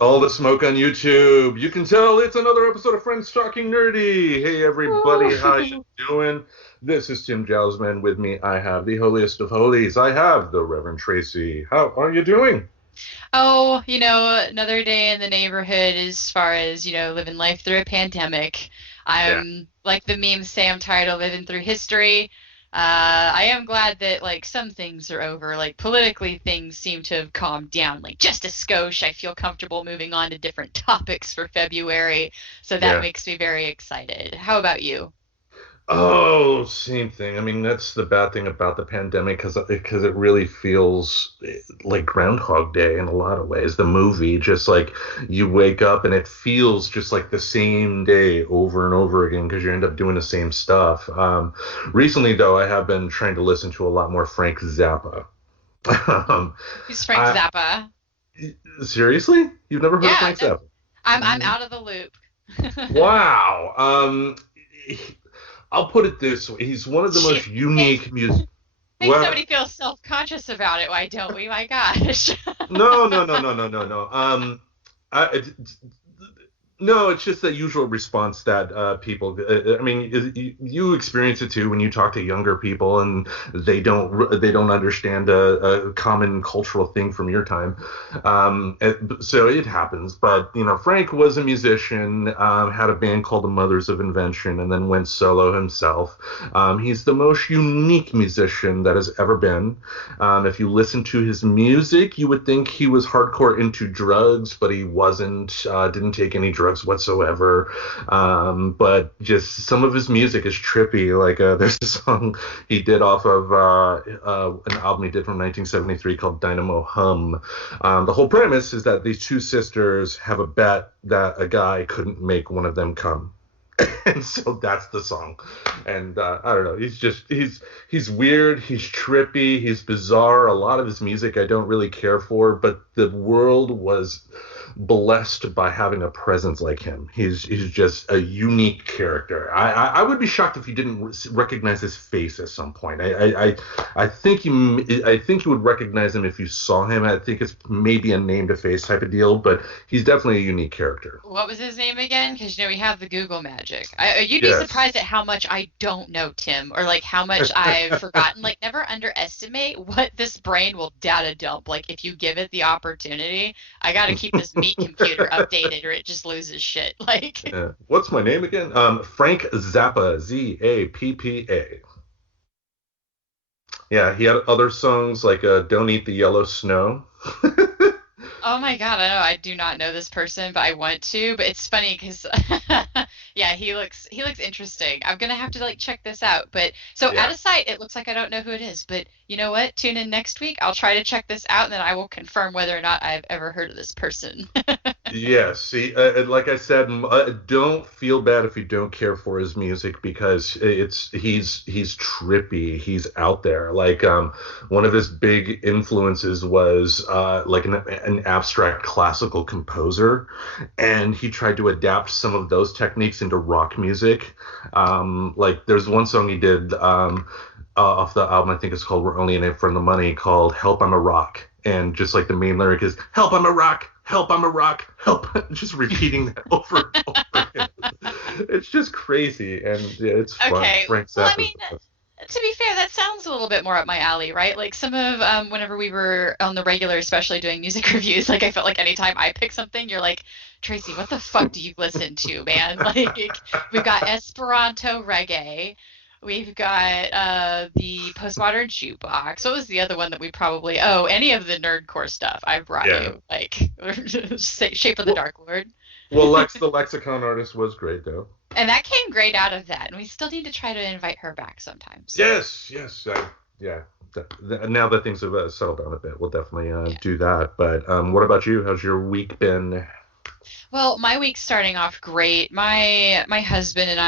All the smoke on YouTube. You can tell it's another episode of Friends Talking Nerdy. Hey everybody, how you Woo. doing? This is Tim Jousman. With me, I have the holiest of holies. I have the Reverend Tracy. How are you doing? Oh, another day in the neighborhood as far as, living life through a pandemic. Yeah. I'm like the memes say I'm tired of living through history. I am glad that like some things are over. Like politically things seem to have calmed down. Like just a skosh, I feel comfortable moving on to different topics for February. So that Yeah. makes me very excited. How about you? Oh, same thing. I mean, that's the bad thing about the pandemic because it really feels like Groundhog Day in a lot of ways. The movie, just like you wake up and it feels just like the same day over and over again because you end up doing the same stuff. Recently, though, I have been trying to listen to a lot more Frank Zappa. Um, Who's Frank I, Zappa? Seriously? You've never heard of Yeah, Frank no, Zappa? I'm out of the loop. Wow. I'll put it this way. He's one of the most Jeez, makes unique music. makes Well, somebody feel self-conscious about it. Why don't we? My gosh. no. I, no, it's just the usual response that people. I mean, you experience it too when you talk to younger people, and they don't understand a common cultural thing from your time. So it happens. But Frank was a musician, had a band called the Mothers of Invention, and then went solo himself. He's the most unique musician that has ever been. If you listen to his music, you would think he was hardcore into drugs, but he wasn't. Didn't take any drugs whatsoever. But just some of his music is trippy. Like there's a song he did off of an album he did from 1973 called Dynamo Hum. The whole premise is that these two sisters have a bet that a guy couldn't make one of them come. And so that's the song. And I don't know, he's weird, he's trippy, he's bizarre. A lot of his music I don't really care for, but the world was blessed by having a presence like him. He's just a unique character. I would be shocked if you didn't recognize his face at some point. I think you would recognize him if you saw him. I think it's maybe a name to face type of deal, but he's definitely a unique character. What was his name again? Because we have the Google magic. You'd be Yes. surprised at how much I don't know Tim, or like how much I've forgotten. Like never underestimate what this brain will data dump. Like if you give it the opportunity, I got to keep this meat computer updated, or it just loses shit. Like What's my name again? Frank Zappa, Zappa. Yeah, he had other songs like "Don't Eat the Yellow Snow." oh my God, I know I do not know this person, but I want to. But it's funny because yeah, he looks interesting. I'm gonna have to like check this out. But so out Yeah. of sight, it looks like I don't know who it is. But you know what? Tune in next week. I'll try to check this out, and then I will confirm whether or not I've ever heard of this person. Yes, see, like I said, don't feel bad if you don't care for his music because he's trippy, he's out there. Like one of his big influences was like an abstract classical composer, and he tried to adapt some of those techniques into rock music. Like there's one song he did off the album, I think it's called "We're Only in It for the Money," called "Help I'm a Rock," and just like the main lyric is "Help I'm a rock." Help, I'm a rock. Help. Just repeating that over and over again. It's just crazy. And yeah, it's fun. Okay. Frank Well, I Zappa's mean, the best. to be fair, that sounds a little bit more up my alley, right? Like some of whenever we were on the regular, especially doing music reviews, like I felt like anytime I pick something, you're like, Tracy, what the fuck do you listen to, man? Like we've got Esperanto reggae, we've got the postmodern jukebox. What was the other one that we probably any of the nerdcore stuff I brought Yeah. you, like Shape of the Well, Dark Lord. well, Lex, the lexicon artist, was great, though. And that came great out of that, and we still need to try to invite her back sometime. So Yes. Yeah. Now that things have settled down a bit, we'll definitely yeah. do that. But what about you? How's your week been? Well, my week's starting off great. My husband and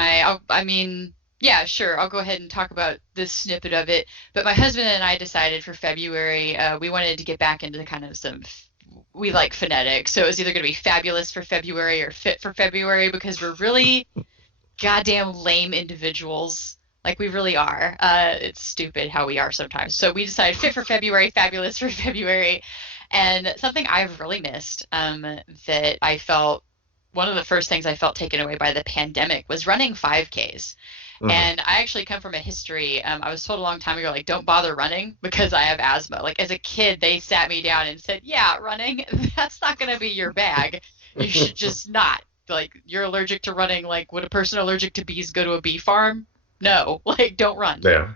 I mean, yeah, sure, I'll go ahead and talk about this snippet of it. But my husband and I decided for February, we wanted to get back into kind of we like phonetics. So it was either going to be fabulous for February or fit for February because we're really goddamn lame individuals. Like we really are. It's stupid how we are sometimes. So we decided fit for February, fabulous for February. And something I've really missed, that I felt, one of the first things I felt taken away by the pandemic was running 5Ks. Hmm. And I actually come from a history. I was told a long time ago, like, don't bother running because I have asthma. Like, as a kid, they sat me down and said, yeah, running, that's not going to be your bag. You should just not. Like, you're allergic to running. Like, would a person allergic to bees go to a bee farm? No, like, don't run. Yeah.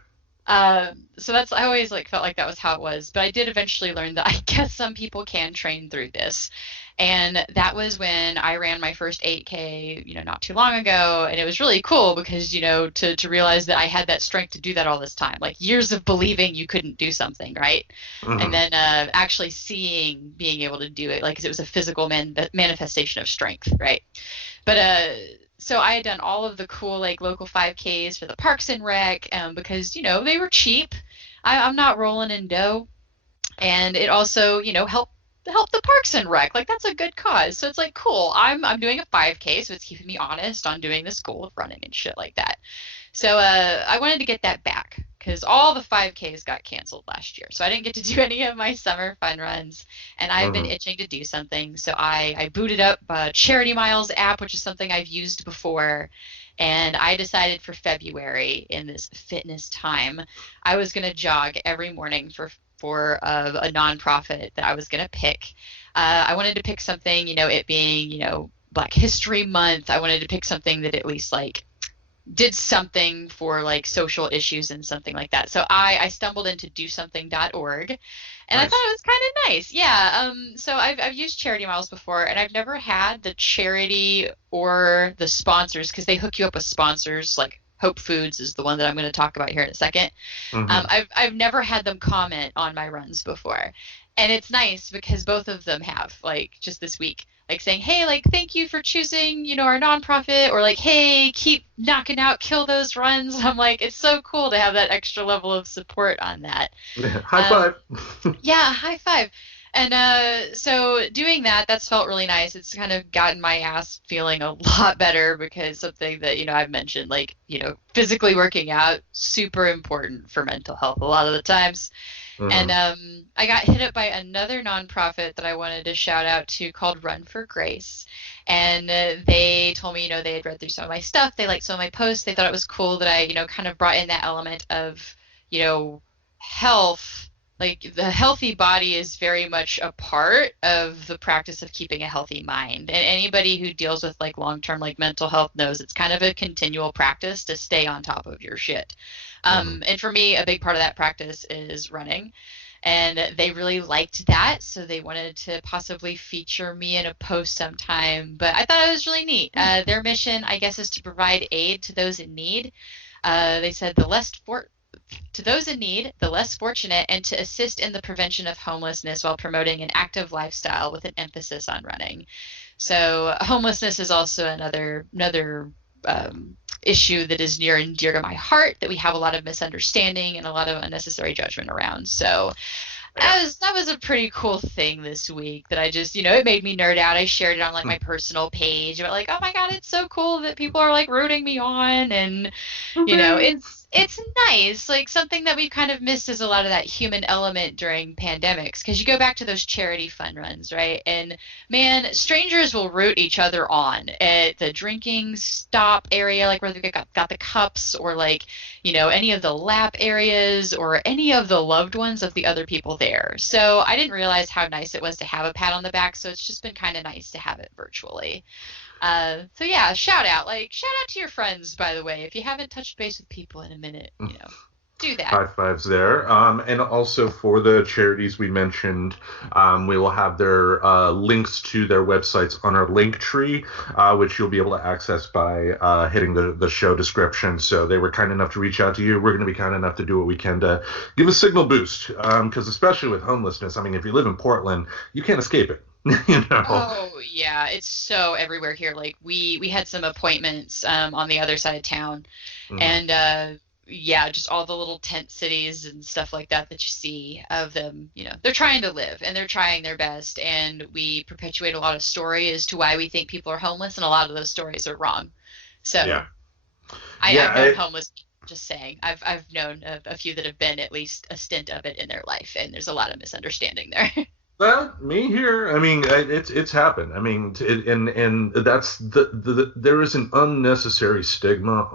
So that's, I always like felt like that was how it was, but I did eventually learn that I guess some people can train through this. And that was when I ran my first 8K, not too long ago, and it was really cool because, to realize that I had that strength to do that all this time, like years of believing you couldn't do something, right? And Hmm. then actually seeing being able to do it, like 'cause it was a physical manifestation of strength, right? But so I had done all of the cool like local 5Ks for the Parks and Rec, because they were cheap. I'm not rolling in dough, and it also help the Parks and Rec. Like that's a good cause. So it's like cool. I'm doing a 5K, so it's keeping me honest on doing this goal of running and shit like that. So I wanted to get that back because all the 5Ks got canceled last year. So I didn't get to do any of my summer fun runs, and I've been Hmm. itching to do something. So I booted up a Charity Miles app, which is something I've used before. And I decided for February in this fitness time, I was going to jog every morning for a nonprofit that I was going to pick. I wanted to pick something, it being, Black History Month. I wanted to pick something that at least like did something for like social issues and something like that. So I stumbled into dosomething.org, and I thought Nice. it was kind of nice. Yeah. So I've used Charity Miles before, and I've never had the charity or the sponsors because they hook you up with sponsors like Hope Foods is the one that I'm going to talk about here in a second. Hmm. I've never had them comment on my runs before, and it's nice because both of them have like just this week, like saying, "Hey, like thank you for choosing, our nonprofit," or like, "Hey, keep knocking out, kill those runs." I'm like, it's so cool to have that extra level of support on that. High Um, five. yeah, high five. And so doing that, that's felt really nice. It's kind of gotten my ass feeling a lot better because something that, I've mentioned, like, physically working out, super important for mental health a lot of the times. And Hmm. I got hit up by another nonprofit that I wanted to shout out to called Run for Grace. And they told me, they had read through some of my stuff. They liked some of my posts. They thought it was cool that I, kind of brought in that element of, you know, health. Like the healthy body is very much a part of the practice of keeping a healthy mind. And anybody who deals with like long-term like mental health knows it's kind of a continual practice to stay on top of your shit. Hmm. And for me, a big part of that practice is running. And they really liked that, so they wanted to possibly feature me in a post sometime. But I thought it was really neat. Their mission, I guess, is to provide aid to those in need. They said to those in need, the less fortunate, and to assist in the prevention of homelessness while promoting an active lifestyle with an emphasis on running. So homelessness is also another issue that is near and dear to my heart that we have a lot of misunderstanding and a lot of unnecessary judgment around. So Yeah. that was a pretty cool thing this week that I just, it made me nerd out. I shared it on like my personal page about like, oh my God, it's so cool that people are like rooting me on, and Hooray. it's nice. Like something that we've kind of missed is a lot of that human element during pandemics. Because you go back to those charity fun runs, right? And man, strangers will root each other on at the drinking stop area, like where they got the cups, or like, any of the lap areas, or any of the loved ones of the other people there. So I didn't realize how nice it was to have a pat on the back. So it's just been kind of nice to have it virtually. So yeah, shout out to your friends, by the way. If you haven't touched base with people in a minute, do that. High fives there. And also for the charities we mentioned, we will have their links to their websites on our Linktree, which you'll be able to access by hitting the show description. So they were kind enough to reach out to you. We're going to be kind enough to do what we can to give a signal boost. Because especially with homelessness, I mean, if you live in Portland, you can't escape it. you know. Oh yeah, it's so everywhere here. Like we had some appointments on the other side of town, Mhm. and yeah, just all the little tent cities and stuff like that that you see of them. They're trying to live and they're trying their best, and we perpetuate a lot of story as to why we think people are homeless, and a lot of those stories are wrong. Yeah. So I've known Yeah. homeless people, just saying. I've known a few that have been at least a stint of it in their life, and there's a lot of misunderstanding there. Well, me here. I mean, it's happened. I mean, and that's there is an unnecessary stigma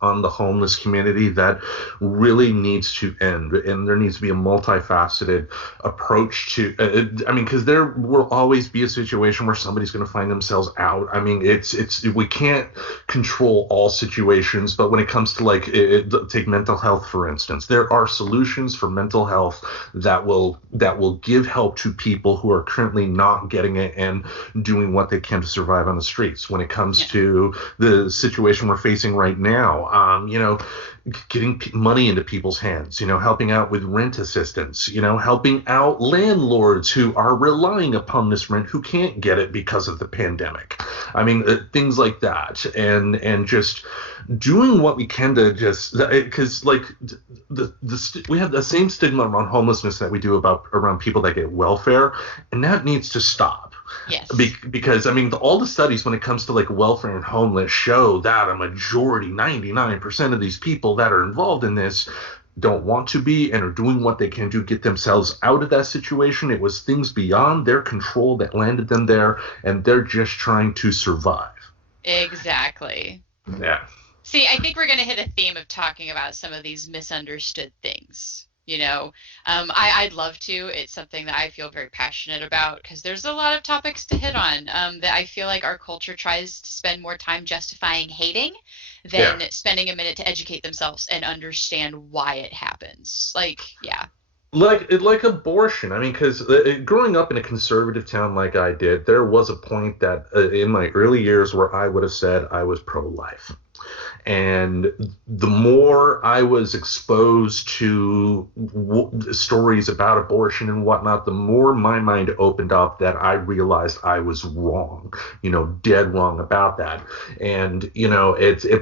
on the homeless community that really needs to end, and there needs to be a multifaceted approach to. I mean, because there will always be a situation where somebody's going to find themselves out. I mean, it's we can't control all situations, but when it comes to like take mental health for instance, there are solutions for mental health that will give help to people who are currently not getting it and doing what they can to survive on the streets. When it comes Yeah. to the situation we're facing right now, getting money into people's hands, helping out with rent assistance, helping out landlords who are relying upon this rent who can't get it because of the pandemic. I mean, things like that, and just doing what we can to just because like we have the same stigma around homelessness that we do about around people that get welfare, and that needs to stop. Yes. Because I mean, all the studies when it comes to like welfare and homeless show that a majority, 99% of these people that are involved in this don't want to be and are doing what they can to get themselves out of that situation. It was things beyond their control that landed them there, and they're just trying to survive. Exactly. Yeah. See, I think we're going to hit a theme of talking about some of these misunderstood things. I'd love to. It's something that I feel very passionate about because there's a lot of topics to hit on that I feel like our culture tries to spend more time justifying hating Yeah. than spending a minute to educate themselves and understand why it happens. Like, yeah. Like abortion. I mean, because growing up in a conservative town like I did, there was a point that in my early years where I would have said I was pro-life. And the more I was exposed to stories about abortion and whatnot, the more my mind opened up that I realized I was wrong, dead wrong about that. And,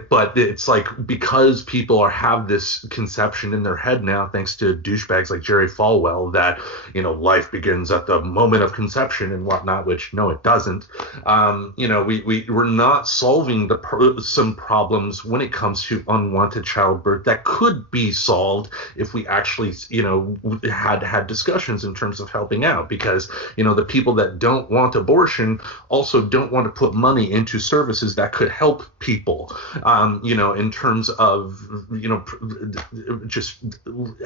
but it's like because people have this conception in their head now, thanks to douchebags like Jerry Falwell, that, life begins at the moment of conception and whatnot, which no, it doesn't. We're not solving some problems when it comes to unwanted childbirth that could be solved if we actually, had discussions in terms of helping out. Because, the people that don't want abortion also don't want to put money into services that could help people, in terms of, just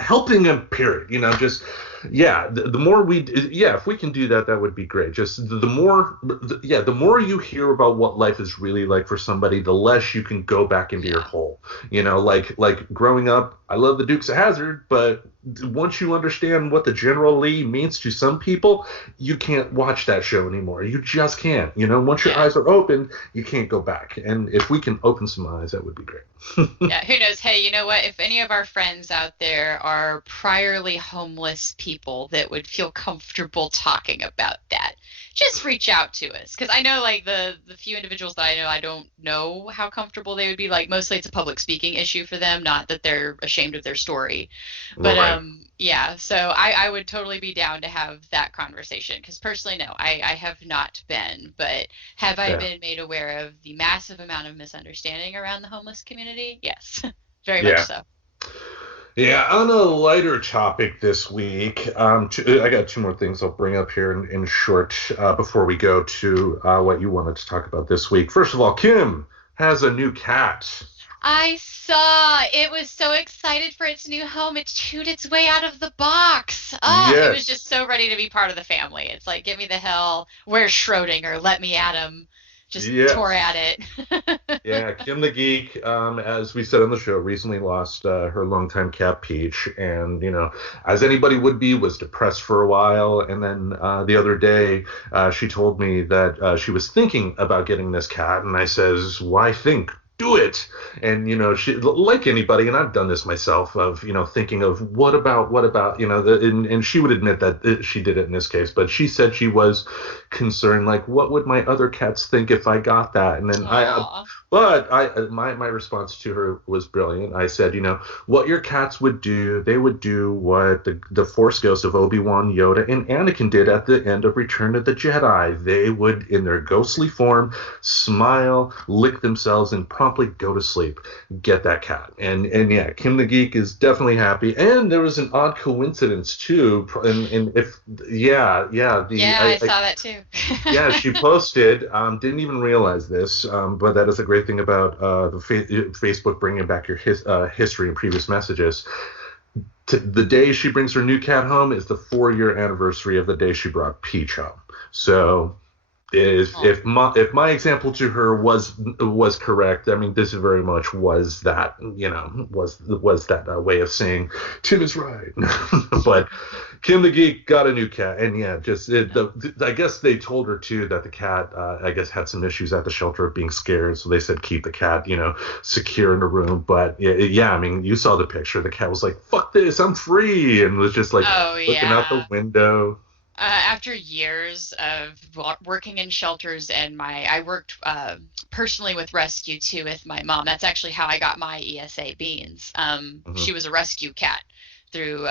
helping them, period. The more if we can do that, that would be great. Just the more you hear about what life is really like for somebody, the less you can go back into your Yeah. hole. Like growing up, I love the Dukes of Hazzard, but once you understand what the General Lee means to some people, you can't watch that show anymore. You just can't. Once your Yeah. eyes are open, you can't go back. And if we can open some eyes, that would be great. Yeah, who knows? Hey, you know what? If any of our friends out there are priorly homeless people that would feel comfortable talking about that, just reach out to us. Because I know, like, the few individuals that I know, I don't know how comfortable they would be. Like, mostly it's a public speaking issue for them, not that they're ashamed of their story. But Right. yeah, so I would totally be down to have that conversation. Because personally, no, I have not been. But have I Yeah. been made aware of the massive amount of misunderstanding around the homeless community? Yes, very much Yeah. so. Yeah, on a lighter topic this week, I got two more things I'll bring up here in short before we go to what you wanted to talk about this week. First of all, Kim has a new cat. I saw it was so excited for its new home. It chewed its way out of the box. Ah, it was Yes, just so ready to be part of the family. It's like, give me the hell. Where's Schrodinger? Let me at him. Just tore yes. at it. Yeah, Kim the Geek, as we said on the show, recently lost her longtime cat Peach, and as anybody would be, was depressed for a while. And then the other day, she told me that she was thinking about getting this cat, and I says, "Why think? Do it." And she, like anybody, and I've done this myself, of thinking of what about and she would admit that she did it in this case, but she said she was concerned, like, what would my other cats think if I got that? And then I Aw. But my response to her was brilliant. I said, what your cats would do, they would do what the Force ghosts of Obi-Wan, Yoda, and Anakin did at the end of Return of the Jedi. They would, in their ghostly form, smile, lick themselves, and promptly go to sleep. Get that cat. And yeah, Kim the Geek is definitely happy. And there was an odd coincidence too. And if I saw that too. yeah, she posted. Didn't even realize this, but that is a great thing about Facebook bringing back your history and previous messages. The day she brings her new cat home is the 4-year anniversary of the day she brought Peach home. So, if my example to her was correct, I mean, this very much was that was that way of saying Tim is right. But Kim the Geek got a new cat, and yeah, I guess they told her too that the cat, I guess, had some issues at the shelter of being scared, so they said keep the cat, secure in the room. But yeah, I mean, you saw the picture. The cat was like, "Fuck this, I'm free," and was just like looking out the window. After years of working in shelters, and I worked personally with rescue too with my mom. That's actually how I got my ESA beans. She was a rescue cat through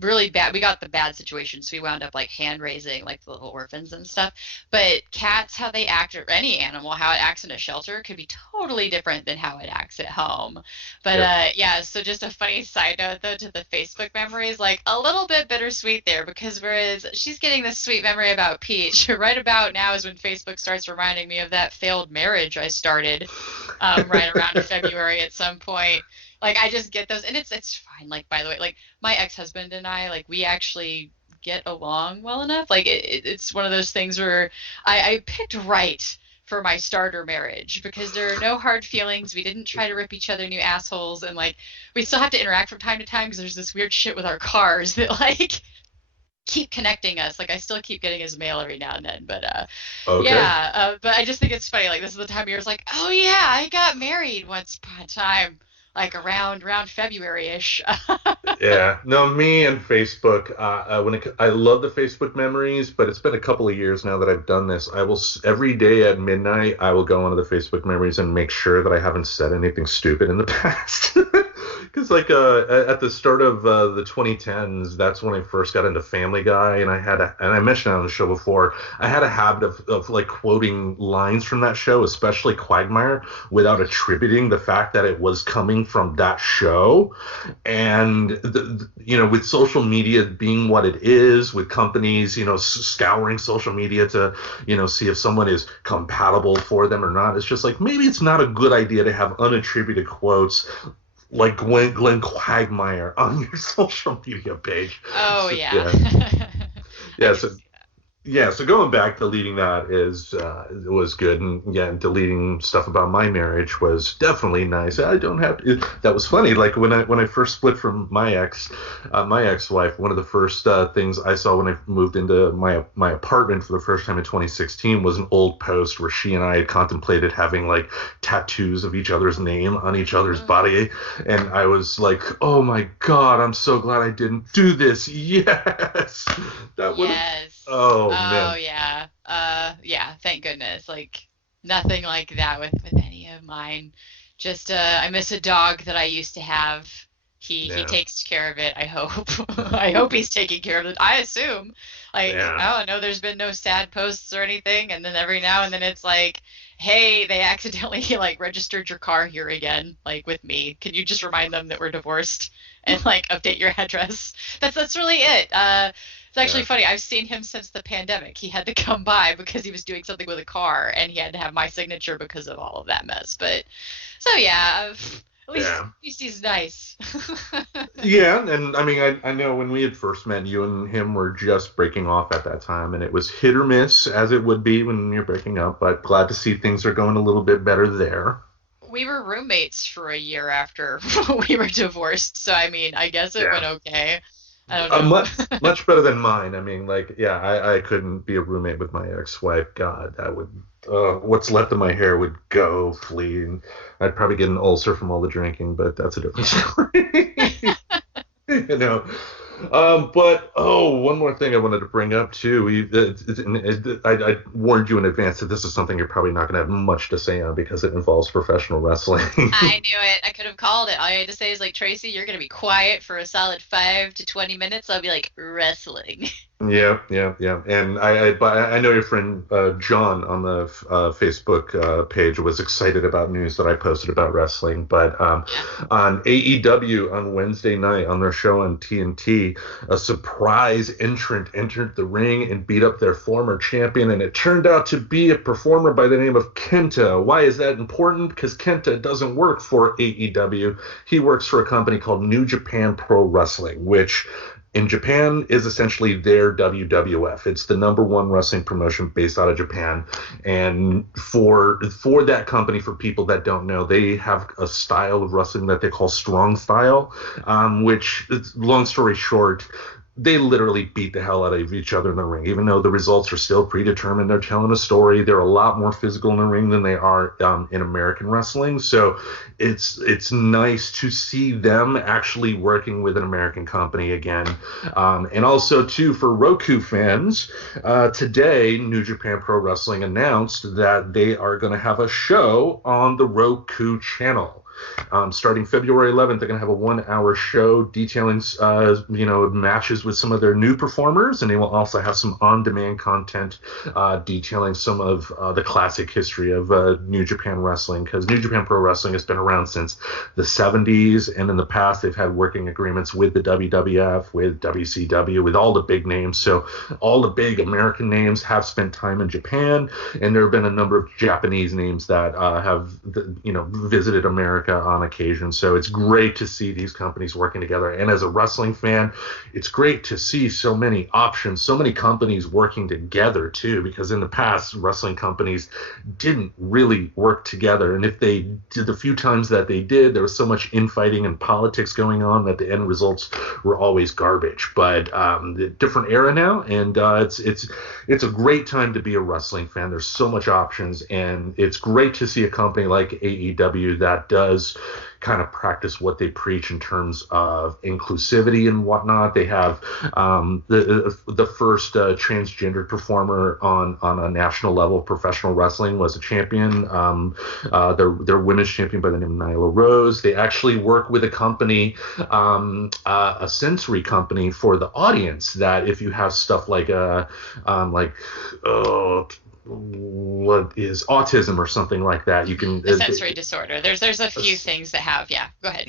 really bad. We got the bad situation, so we wound up like hand raising like the little orphans and stuff. But cats, how they act, or any animal, how it acts in a shelter could be totally different than how it acts at home. But so just a funny side note though to the Facebook memories, like a little bit bittersweet there, because whereas she's getting this sweet memory about Peach, right about now is when Facebook starts reminding me of that failed marriage I started right around February at some point. Like, I just get those, and it's fine. Like, by the way, like, my ex-husband and I, like, we actually get along well enough. Like, it's one of those things where I picked right for my starter marriage, because there are no hard feelings. We didn't try to rip each other new assholes, and, like, we still have to interact from time to time because there's this weird shit with our cars that, like, keep connecting us. Like, I still keep getting his mail every now and then, but but I just think it's funny. Like, this is the time of year it's like, oh yeah, I got married once upon a time. Like around February-ish. Yeah, no, me and Facebook. I love the Facebook memories, but it's been a couple of years now that I've done this. I will every day at midnight. I will go onto the Facebook memories and make sure that I haven't said anything stupid in the past. Because at the start of the 2010s, that's when I first got into Family Guy, and I mentioned it on the show before. I had a habit of like quoting lines from that show, especially Quagmire, without attributing the fact that it was coming from that show. And with social media being what it is, with companies scouring social media to see if someone is compatible for them or not, it's just like, maybe it's not a good idea to have unattributed quotes like Glenn Quagmire on your social media page. Oh, so, yeah. Yeah. So going back, deleting that it was good, and yeah, deleting stuff about my marriage was definitely nice. I don't have to. That was funny. Like when I first split from my ex-wife, one of the first things I saw when I moved into my apartment for the first time in 2016 was an old post where she and I had contemplated having like tattoos of each other's name on each other's body, and I was like, oh my God, I'm so glad I didn't do this. Yes, that would. Yes. Oh man. Yeah. Yeah, thank goodness. Like, nothing like that with any of mine. Just I miss a dog that I used to have. He takes care of it, I hope. I hope he's taking care of it. I assume. Like, I don't know, there's been no sad posts or anything, and then every now and then it's like, hey, they accidentally like registered your car here again, like with me. Can you just remind them that we're divorced and like update your address? That's really it. It's actually funny. I've seen him since the pandemic. He had to come by because he was doing something with a car, and he had to have my signature because of all of that mess. But so yeah, at least he's nice. Yeah, and I mean, I know when we had first met, you and him were just breaking off at that time, and it was hit or miss, as it would be when you're breaking up. But glad to see things are going a little bit better there. We were roommates for a year after we were divorced, so I mean, I guess it went okay. I don't know. Much better than mine. I mean, like, I couldn't be a roommate with my ex-wife. God, that would, what's left of my hair would flee, and I'd probably get an ulcer from all the drinking, but that's a different story. But one more thing I wanted to bring up too. I warned you in advance that this is something you're probably not going to have much to say on because it involves professional wrestling. I knew it. I could have called it. All you had to say is like, Tracy, you're gonna be quiet for a solid 5 to 20 minutes. I'll be like, wrestling. Yeah, yeah, yeah. And but I know your friend John on the Facebook page was excited about news that I posted about wrestling. But Yeah. on AEW on Wednesday night on their show on TNT, a surprise entrant entered the ring and beat up their former champion, and it turned out to be a performer by the name of Kenta. Why is that important? Because Kenta doesn't work for AEW. He works for a company called New Japan Pro Wrestling, which in Japan is essentially their WWF. It's the number one wrestling promotion based out of Japan. And for that company, for people that don't know, they have a style of wrestling that they call strong style, which, long story short, they literally beat the hell out of each other in the ring, even though the results are still predetermined. They're telling a story. They're a lot more physical in the ring than they are in American wrestling. So it's nice to see them actually working with an American company again. And also, too, for Roku fans, today, New Japan Pro Wrestling announced that they are going to have a show on the Roku channel. Starting February 11th, they're going to have a 1 hour show detailing, matches with some of their new performers, and they will also have some on-demand content detailing some of the classic history of New Japan Wrestling, because New Japan Pro Wrestling has been around since the 70s, and in the past they've had working agreements with the WWF, with WCW, with all the big names. So all the big American names have spent time in Japan, and there have been a number of Japanese names that have, visited America on occasion. So it's great to see these companies working together. And as a wrestling fan, it's great to see so many options, so many companies working together too, because in the past, wrestling companies didn't really work together. And if they did, the few times that they did, there was so much infighting and politics going on that the end results were always garbage. But different era now, and it's a great time to be a wrestling fan. There's so much options, and it's great to see a company like AEW that does kind of practice what they preach in terms of inclusivity and whatnot. They have the first transgendered performer on a national level of professional wrestling was a champion. Their women's champion by the name of Nyla Rose. They actually work with a company, a sensory company for the audience, that if you have stuff like what is autism or something like that, you can The sensory disorder. There's a few things that have. Yeah. Go ahead.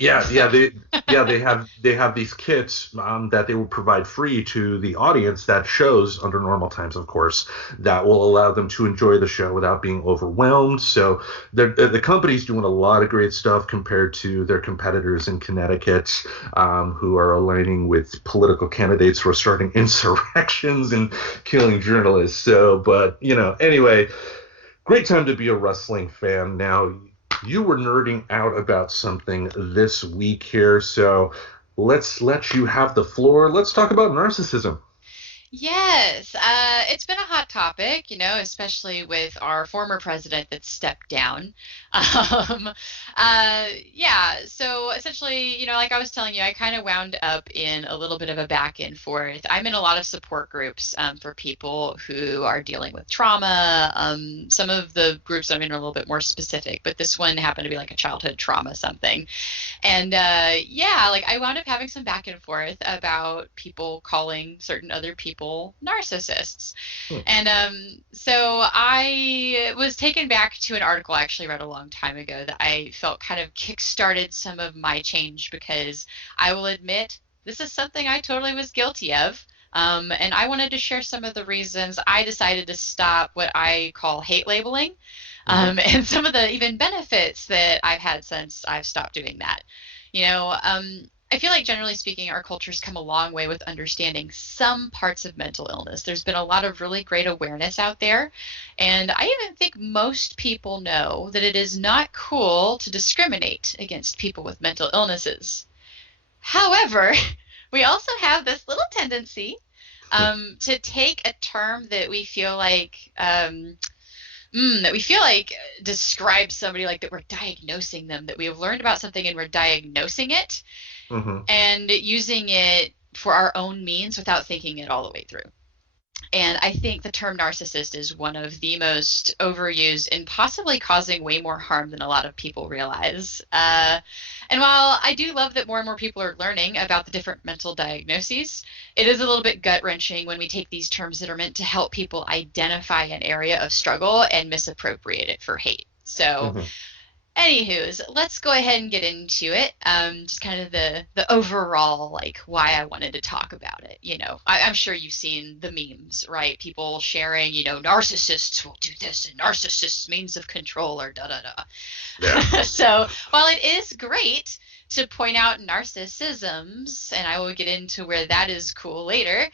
They have these kits that they will provide free to the audience that shows under normal times, of course, that will allow them to enjoy the show without being overwhelmed. So the company's doing a lot of great stuff compared to their competitors in Connecticut, who are aligning with political candidates who are starting insurrections and killing journalists. So, but anyway, great time to be a wrestling fan. Now, you were nerding out about something this week here, so let's let you have the floor. Let's talk about narcissism. Yes, it's been a hot topic, especially with our former president that stepped down. Um, yeah, so essentially, like I was telling you, I kind of wound up in a little bit of a back and forth. I'm in a lot of support groups for people who are dealing with trauma. Some of the groups I'm in are a little bit more specific, but this one happened to be like a childhood trauma something. And yeah, like I wound up having some back and forth about people calling certain other people narcissists. Hmm. And so I was taken back to an article I actually read a long time ago that I felt kind of kickstarted some of my change, because I will admit this is something I totally was guilty of. And I wanted to share some of the reasons I decided to stop what I call hate labeling, and some of the even benefits that I've had since I've stopped doing that. I feel like generally speaking, our culture's come a long way with understanding some parts of mental illness. There's been a lot of really great awareness out there. And I even think most people know that it is not cool to discriminate against people with mental illnesses. However, we also have this little tendency to take a term that we feel like describes somebody, like that we're diagnosing them, that we have learned about something and we're diagnosing it Mm-hmm. and using it for our own means without thinking it all the way through. And I think the term narcissist is one of the most overused and possibly causing way more harm than a lot of people realize. And while I do love that more and more people are learning about the different mental diagnoses, it is a little bit gut-wrenching when we take these terms that are meant to help people identify an area of struggle and misappropriate it for hate. So anywho's, let's go ahead and get into it. Just kind of the overall, like, why I wanted to talk about it. You know, I'm sure you've seen the memes, right? People sharing, you know, narcissists will do this and narcissists means of control or da da da. Yeah. So while it is great to point out narcissisms, and I will get into where that is cool later,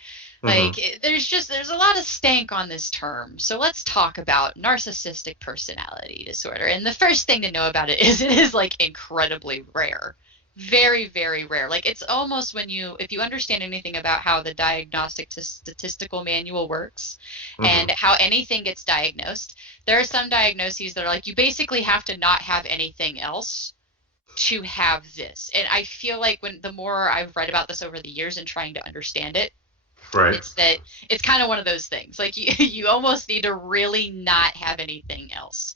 like, there's a lot of stank on this term. So let's talk about narcissistic personality disorder. And the first thing to know about it is like incredibly rare. Very, very rare. Like, it's almost if you understand anything about how the Diagnostic Statistical Manual works and how anything gets diagnosed, there are some diagnoses that are like, you basically have to not have anything else to have this. And I feel like the more I've read about this over the years and trying to understand it, right, it's kind of one of those things. Like, you almost need to really not have anything else.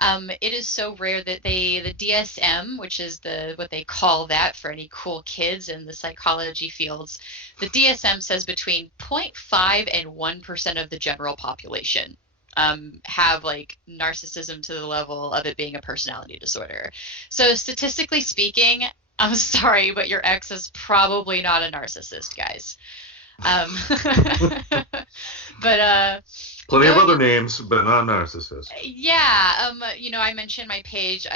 It is so rare that the DSM, which is what they call that for any cool kids in the psychology fields, the DSM says between 0.5 and 1% of the general population have like narcissism to the level of it being a personality disorder. So statistically speaking, I'm sorry, but your ex is probably not a narcissist, guys. But plenty of other names, but not narcissist. Yeah. You know, I mentioned my page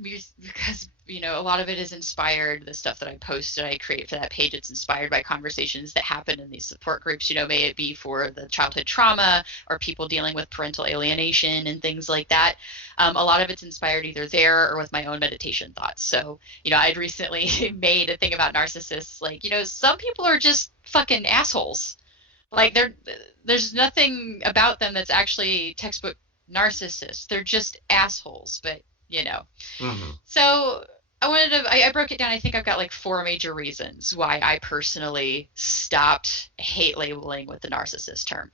because, you know, a lot of it is inspired. The stuff that I post and I create for that page, it's inspired by conversations that happen in these support groups, you know, may it be for the childhood trauma or people dealing with parental alienation and things like that. A lot of it's inspired either there or with my own meditation thoughts. So, you know, I'd recently made a thing about narcissists. Like, you know, some people are just fucking assholes. Like, there's nothing about them that's actually textbook narcissists. They're just assholes, but, you know. So I broke it down. I think I've got like 4 major reasons why I personally stopped hate labeling with the narcissist term.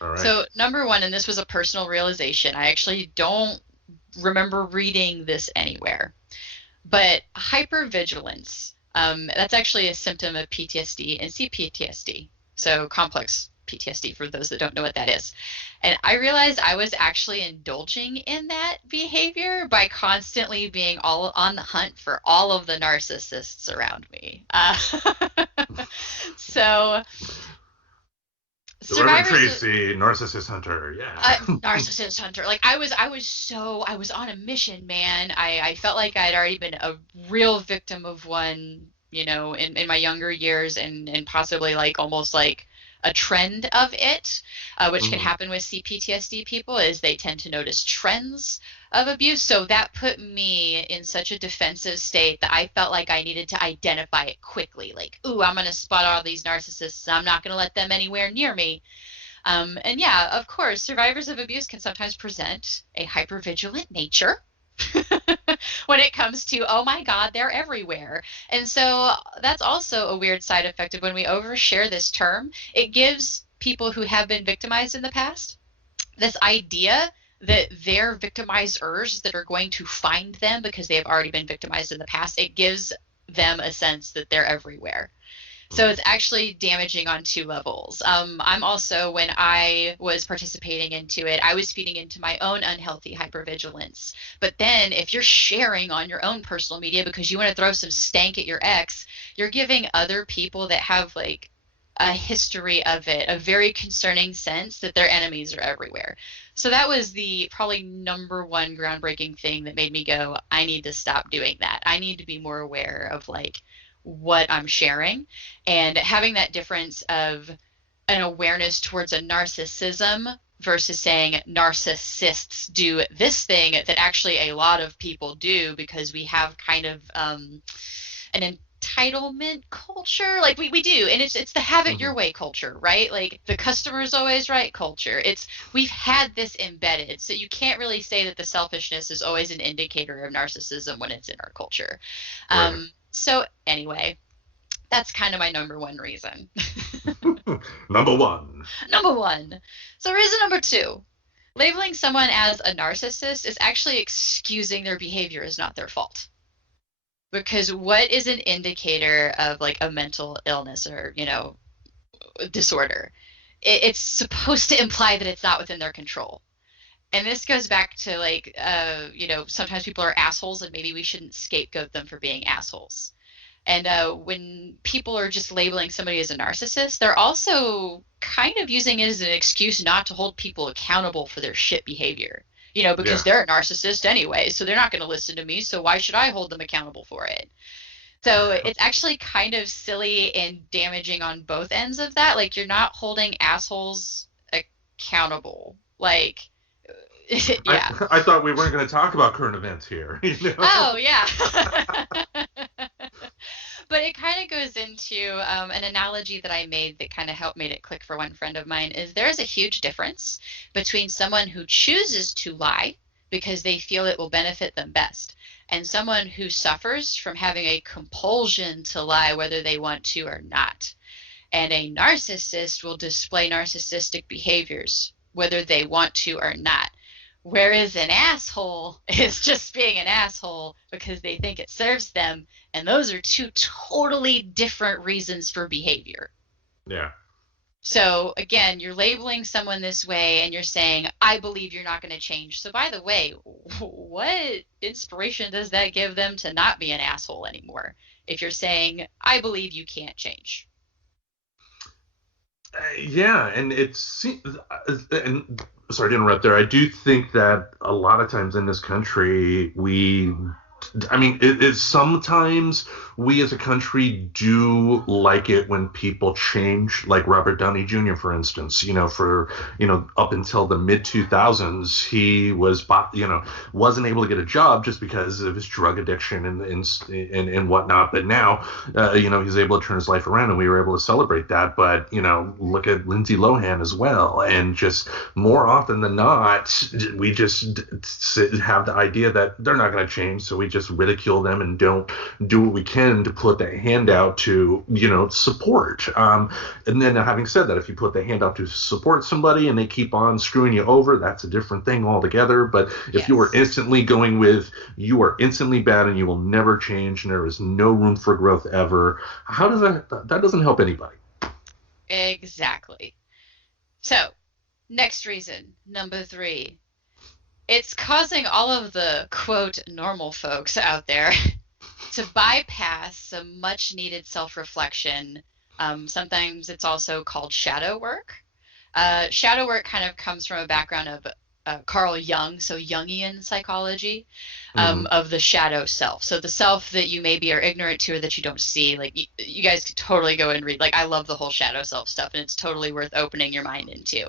All right. So number 1, and this was a personal realization, I actually don't remember reading this anywhere, but hypervigilance, that's actually a symptom of PTSD and CPTSD. So complex PTSD, for those that don't know what that is. And I realized I was actually indulging in that behavior by constantly being all on the hunt for all of the narcissists around me. So the Reverend Tracy, narcissist hunter, yeah. Narcissist hunter. Like, I was on a mission, man. I felt like I'd already been a real victim of one, you know, in my younger years, and possibly like almost like a trend of it, which can happen with CPTSD people, is they tend to notice trends of abuse. So that put me in such a defensive state that I felt like I needed to identify it quickly. Like, ooh, I'm going to spot all these narcissists. I'm not going to let them anywhere near me. And yeah, of course, survivors of abuse can sometimes present a hypervigilant nature when it comes to, oh my God, they're everywhere. And so that's also a weird side effect of when we overshare this term. It gives people who have been victimized in the past this idea that they're victimizers that are going to find them because they have already been victimized in the past. It gives them a sense that they're everywhere. So it's actually damaging on 2 levels. I'm also, when I was participating into it, I was feeding into my own unhealthy hypervigilance. But then if you're sharing on your own personal media because you want to throw some stank at your ex, you're giving other people that have like a history of it a very concerning sense that their enemies are everywhere. So that was the probably number 1 groundbreaking thing that made me go, I need to stop doing that. I need to be more aware of like what I'm sharing, and having that difference of an awareness towards a narcissism versus saying narcissists do this thing that actually a lot of people do, because we have kind of an entitlement culture. Like we do, and it's the have it your way culture, right? Like the customer's always right culture. We've had this embedded, so you can't really say that the selfishness is always an indicator of narcissism when it's in our culture. Right. So anyway, That's kind of my number one reason. Number one. Number one. So reason number two. Labeling someone as a narcissist is actually excusing their behavior as not their fault. Because what is an indicator of like a mental illness or, disorder? It's supposed to imply that it's not within their control. And this goes back to like, sometimes people are assholes and maybe we shouldn't scapegoat them for being assholes. And when people are just labeling somebody as a narcissist, they're also kind of using it as an excuse not to hold people accountable for their shit behavior. Because they're a narcissist anyway, so they're not going to listen to me, so why should I hold them accountable for it? So it's actually kind of silly and damaging on both ends of that. Like, you're not holding assholes accountable. Like, yeah. I thought we weren't going to talk about current events here. Oh, yeah. But it kind of goes into an analogy that I made that kind of made it click for one friend of mine is there's a huge difference between someone who chooses to lie because they feel it will benefit them best and someone who suffers from having a compulsion to lie whether they want to or not. And a narcissist will display narcissistic behaviors whether they want to or not. Whereas an asshole is just being an asshole because they think it serves them. And those are two totally different reasons for behavior. Yeah. So, again, you're labeling someone this way and you're saying, I believe you're not going to change. So, by the way, what inspiration does that give them to not be an asshole anymore? If you're saying, I believe you can't change. Yeah, and and sorry to interrupt there. I do think that a lot of times in this country, sometimes we as a country do like it when people change, like Robert Downey Jr., for instance, up until the mid 2000s, he wasn't able to get a job just because of his drug addiction and whatnot. But now, he's able to turn his life around and we were able to celebrate that. But, look at Lindsay Lohan as well. And just more often than not, we just have the idea that they're not going to change. So we just ridicule them and don't do what we can to put that hand out to, support. And then having said that, if you put the hand out to support somebody and they keep on screwing you over, that's a different thing altogether. But if you are instantly going with, you are instantly bad and you will never change and there is no room for growth ever, how does that doesn't help anybody. Exactly. So, next reason, number 3. It's causing all of the, quote, normal folks out there to bypass some much-needed self-reflection. Sometimes it's also called shadow work. Shadow work kind of comes from a background of Carl Jung, so Jungian psychology, of the shadow self. So the self that you maybe are ignorant to or that you don't see. Like, you guys could totally go and read. Like, I love the whole shadow self stuff, and it's totally worth opening your mind into.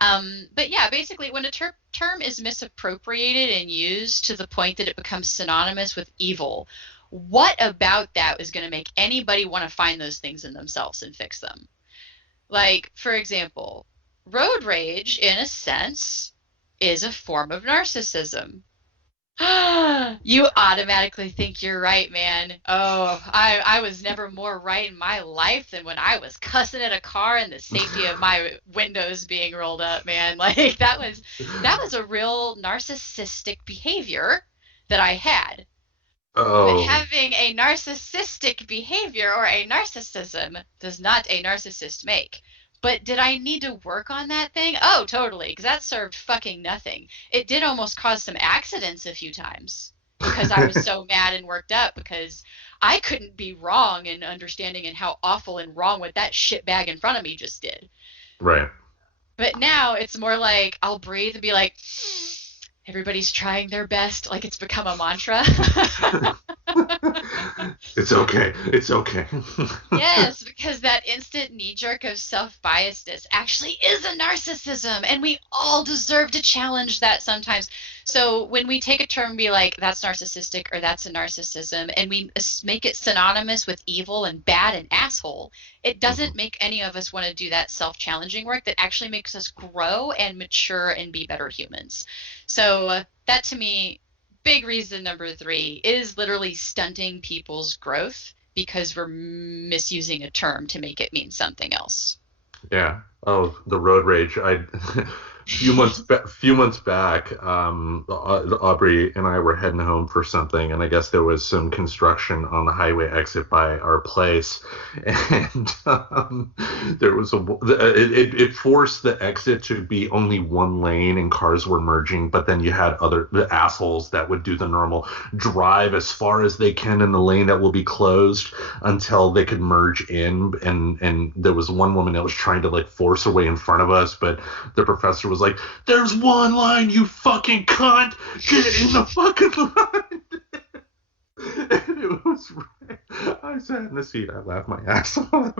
But yeah, basically when a term is misappropriated and used to the point that it becomes synonymous with evil, what about that is going to make anybody want to find those things in themselves and fix them? Like, for example, road rage, in a sense, is a form of narcissism. You automatically think you're right, man. Oh, I was never more right in my life than when I was cussing at a car and the safety of my windows being rolled up, man. Like, that was a real narcissistic behavior that I had. Oh. But having a narcissistic behavior or a narcissism does not a narcissist make. But did I need to work on that thing? Oh, totally, because that served fucking nothing. It did almost cause some accidents a few times because I was so mad and worked up because I couldn't be wrong in understanding and how awful and wrong what that shitbag in front of me just did. Right. But now it's more like I'll breathe and be like, everybody's trying their best, like it's become a mantra. It's okay. It's okay. Yes, because that instant knee-jerk of self-biasness actually is a narcissism, and we all deserve to challenge that sometimes. So when we take a term and be like, that's narcissistic or that's a narcissism, and we make it synonymous with evil and bad and asshole, it doesn't make any of us want to do that self-challenging work that actually makes us grow and mature and be better humans. So that, to me, big reason number 3 is literally stunting people's growth because we're misusing a term to make it mean something else. Yeah. Oh, the road rage. I few months back, Aubrey and I were heading home for something, and I guess there was some construction on the highway exit by our place, and there was it forced the exit to be only one lane, and cars were merging. But then you had the assholes that would do the normal drive as far as they can in the lane that will be closed until they could merge in, and there was one woman that was trying to like force her way in front of us, but the professor was like, "There's one line, you fucking cunt! Get in the fucking line!" And it was, I sat in the seat, I laughed my ass off.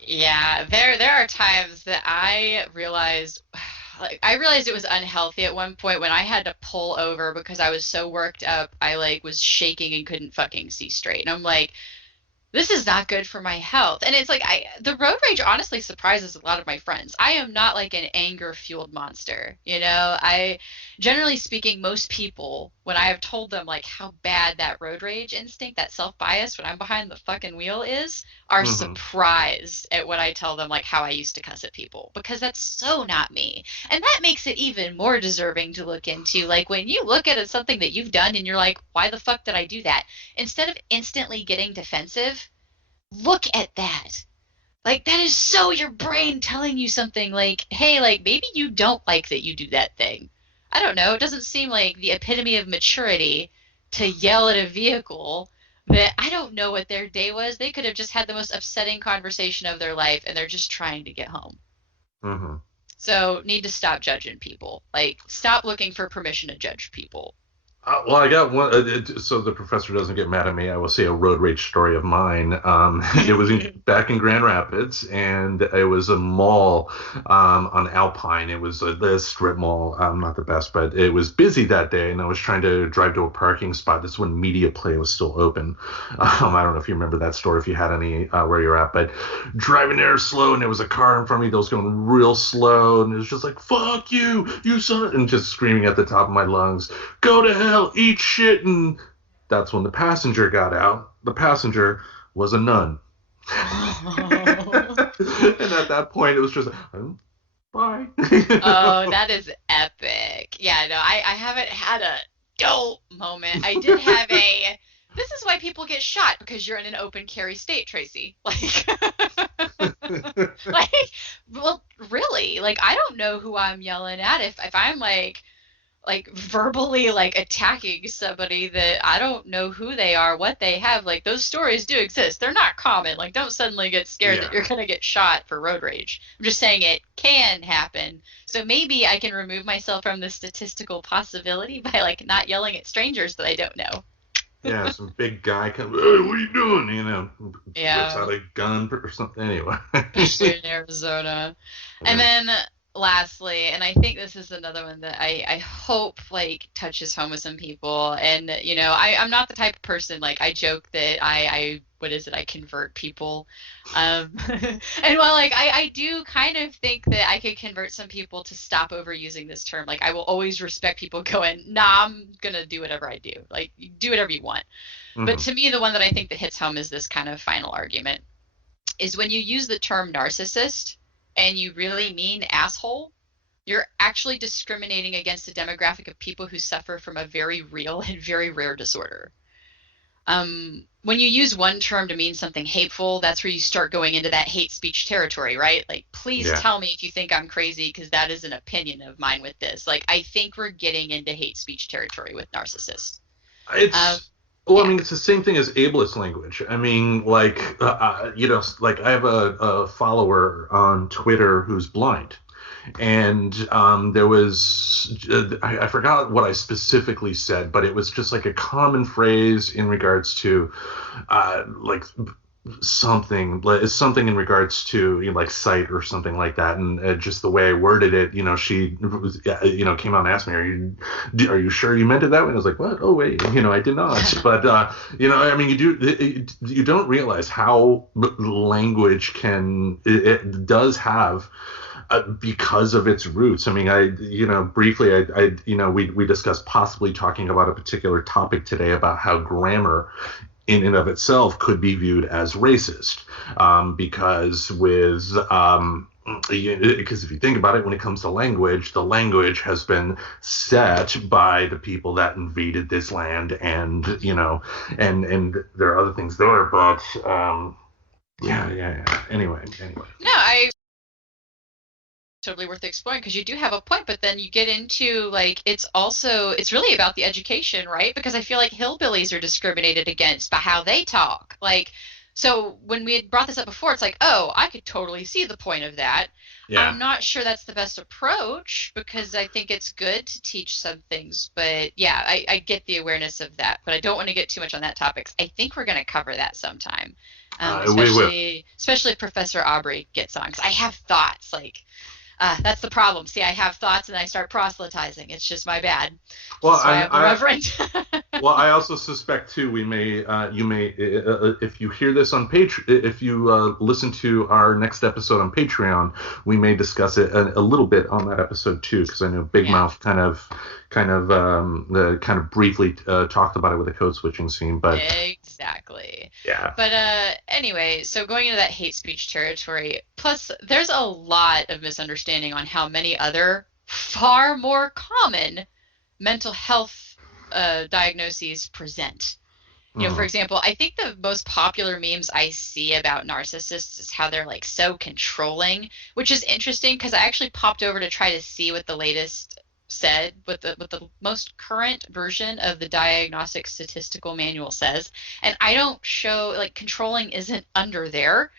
Yeah, there are times that I realized it was unhealthy at one point when I had to pull over because I was so worked up. I like was shaking and couldn't fucking see straight. And I'm like, this is not good for my health. And it's like the road rage honestly surprises a lot of my friends. I am not like an anger fueled monster. I generally speaking, most people, when I have told them like how bad that road rage instinct, that self-bias when I'm behind the fucking wheel is, are surprised at what I tell them, like how I used to cuss at people, because that's so not me. And that makes it even more deserving to look into. Like when you look at something that you've done and you're like, why the fuck did I do that? Instead of instantly getting defensive, look at that. Like that is so your brain telling you something like, hey, like maybe you don't like that you do that thing. I don't know. It doesn't seem like the epitome of maturity to yell at a vehicle that I don't know what their day was. They could have just had the most upsetting conversation of their life and they're just trying to get home. Mm-hmm. So need to stop judging people. Like stop looking for permission to judge people. Well, I got one. So the professor doesn't get mad at me, I will say a road rage story of mine. It was back in Grand Rapids, and it was a mall on Alpine. It was a strip mall, not the best, but it was busy that day, and I was trying to drive to a parking spot. This is when Media Play was still open. I don't know if you remember that store, if you had any where you're at, but driving there slow, and there was a car in front of me that was going real slow, and it was just like, "Fuck you, you son," and just screaming at the top of my lungs, "Go to hell! Eat shit!" And that's when the passenger got out. The passenger was a nun. And at that point, it was just, bye. Oh, that is epic. Yeah, no, I haven't had a dope moment. I did have this is why people get shot, because you're in an open carry state, Tracy. Like, well, really, like, I don't know who I'm yelling at if I'm like verbally like attacking somebody that I don't know who they are, what they have. Like those stories do exist. They're not common. Like don't suddenly get scared that you're gonna get shot for road rage. I'm just saying it can happen. So maybe I can remove myself from the statistical possibility by like not yelling at strangers that I don't know. Yeah, some big guy comes, "Hey, what are you doing?" Yeah. Whips out a gun or something. Anyway. Especially in Arizona. Yeah. And then lastly, and I think this is another one that I hope like touches home with some people, and I'm not the type of person, like I joke that I convert people, and while like I do kind of think that I could convert some people to stop overusing this term. Like I will always respect people going, nah, I'm gonna do whatever I do, like do whatever you want. But to me, the one that I think that hits home is this kind of final argument, is when you use the term narcissist and you really mean asshole, you're actually discriminating against a demographic of people who suffer from a very real and very rare disorder. When you use one term to mean something hateful, that's where you start going into that hate speech territory, right? Like, please tell me if you think I'm crazy, because that is an opinion of mine with this. Like, I think we're getting into hate speech territory with narcissists. Well, I mean, it's the same thing as ableist language. I mean, like, like I have a follower on Twitter who's blind. And there was, I forgot what I specifically said, but it was just like a common phrase in regards to like something in regards to like sight or something like that, and just the way I worded it, she came out and asked me, are you sure you meant it that way? And I was like, what? Oh wait, I did not. But I mean, you don't realize how language it does have, because of its roots. I mean, briefly, we discussed possibly talking about a particular topic today about how grammar in and of itself could be viewed as racist, because because if you think about it, when it comes to language, the language has been set by the people that invaded this land, and and there are other things there, but yeah. Anyway. No, I totally worth exploring because you do have a point, but then you get into like it's really about the education, right? Because I feel like hillbillies are discriminated against by how they talk. Like, so when we had brought this up before, it's like, oh, I could totally see the point of that. Yeah. I'm not sure that's the best approach because I think it's good to teach some things, but yeah, I get the awareness of that, but I don't want to get too much on that topic. I think we're going to cover that sometime, We will. especially if Professor Aubrey gets on, because I have thoughts like. That's the problem. See, I have thoughts and I start proselytizing. It's just my bad. Well, That's why I'm the Reverend. Well, I also suspect too. You may, if you hear this on if you listen to our next episode on Patreon, we may discuss it a little bit on that episode too, because I know Big Mouth kind of briefly talked about it with the code switching scene, but exactly. Yeah. But anyway, so going into that hate speech territory, plus there's a lot of misunderstanding on how many other far more common mental health diagnoses present. You know, for example, I think the most popular memes I see about narcissists is how they're like so controlling, which is interesting because I actually popped over to try to see what the latest said, what the most current version of the Diagnostic Statistical Manual says, and I don't show like controlling isn't under there.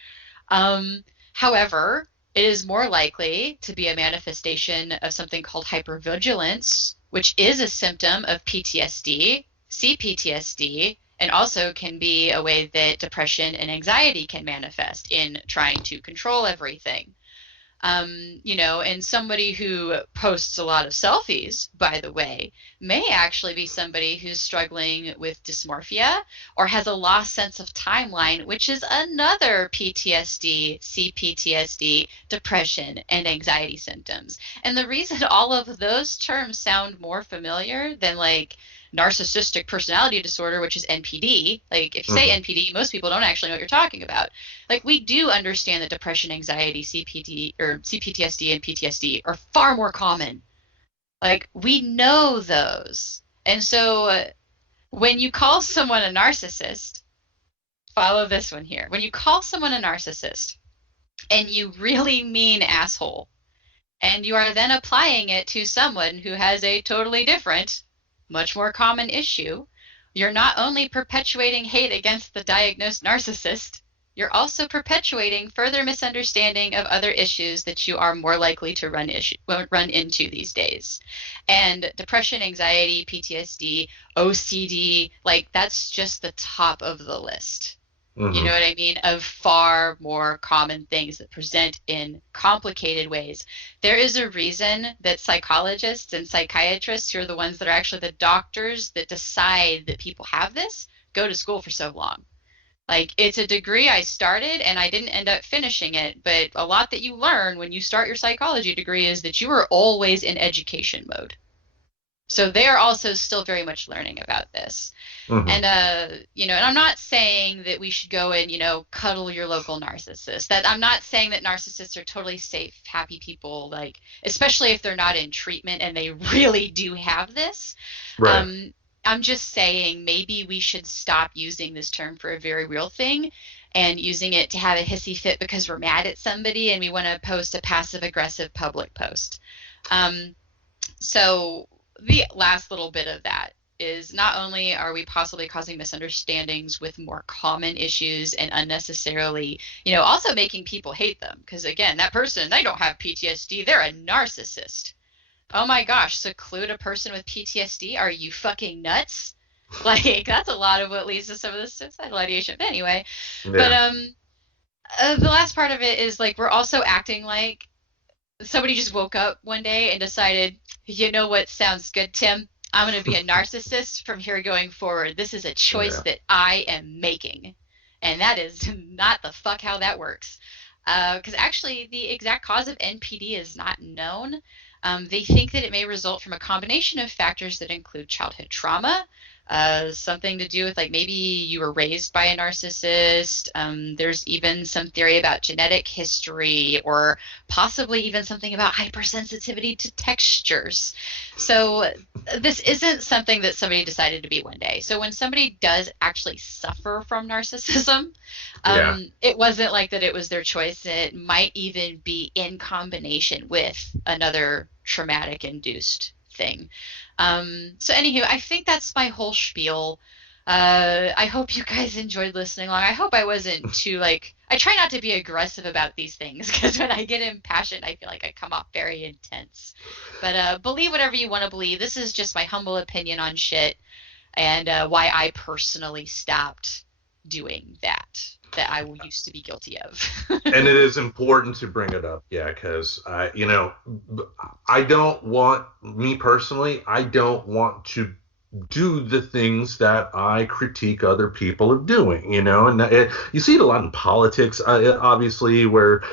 However, it is more likely to be a manifestation of something called hypervigilance, which is a symptom of PTSD, CPTSD, and also can be a way that depression and anxiety can manifest in trying to control everything. And somebody who posts a lot of selfies, by the way, may actually be somebody who's struggling with dysmorphia or has a lost sense of timeline, which is another PTSD, CPTSD, depression, and anxiety symptoms. And the reason all of those terms sound more familiar than like narcissistic personality disorder, which is NPD. Like if you say NPD, most people don't actually know what you're talking about. Like we do understand that depression, anxiety, CPTSD, and PTSD are far more common. Like we know those. And so when you call someone a narcissist, follow this one here. When you call someone a narcissist and you really mean asshole, and you are then applying it to someone who has a totally different, much more common issue, you're not only perpetuating hate against the diagnosed narcissist, you're also perpetuating further misunderstanding of other issues that you are more likely to run into these days. And depression, anxiety, PTSD, OCD, like that's just the top of the list. You know what I mean? Of far more common things that present in complicated ways. There is a reason that psychologists and psychiatrists, who are the ones that are actually the doctors that decide that people have this, go to school for so long. Like, it's a degree I started and I didn't end up finishing it, but a lot that you learn when you start your psychology degree is that you are always in education mode. So they are also still very much learning about this. And, and I'm not saying that we should go and, cuddle your local narcissist. That I'm not saying that narcissists are totally safe, happy people, like, especially if they're not in treatment and they really do have this. Right. I'm just saying maybe we should stop using this term for a very real thing and using it to have a hissy fit because we're mad at somebody and we want to post a passive-aggressive public post. So the last little bit of that is not only are we possibly causing misunderstandings with more common issues and unnecessarily, also making people hate them. Because again, that person, they don't have PTSD. They're a narcissist. Oh my gosh, seclude a person with PTSD? Are you fucking nuts? Like, that's a lot of what leads to some of the suicidal ideation. But anyway, but the last part of it is like we're also acting like somebody just woke up one day and decided, you know what sounds good, Tim? I'm going to be a narcissist from here going forward. This is a choice that I am making. And that is not the fuck how that works. Because actually, the exact cause of NPD is not known. They think that it may result from a combination of factors that include childhood trauma, something to do with like maybe you were raised by a narcissist. There's even some theory about genetic history or possibly even something about hypersensitivity to textures. So this isn't something that somebody decided to be one day. So when somebody does actually suffer from narcissism, Yeah. it wasn't like that it was their choice. It might even be in combination with another traumatic induced thing. So anywho, I think that's my whole spiel. I hope you guys enjoyed listening along. I hope I wasn't too like, I try not to be aggressive about these things because when I get impassioned, I feel like I come off very intense. But believe whatever you want to believe. This is just my humble opinion on shit and why I personally stopped doing that I used to be guilty of. And it is important to bring it up, yeah, because I don't want, me personally, I don't want to do the things that I critique other people of doing, and you see it a lot in politics, obviously, where,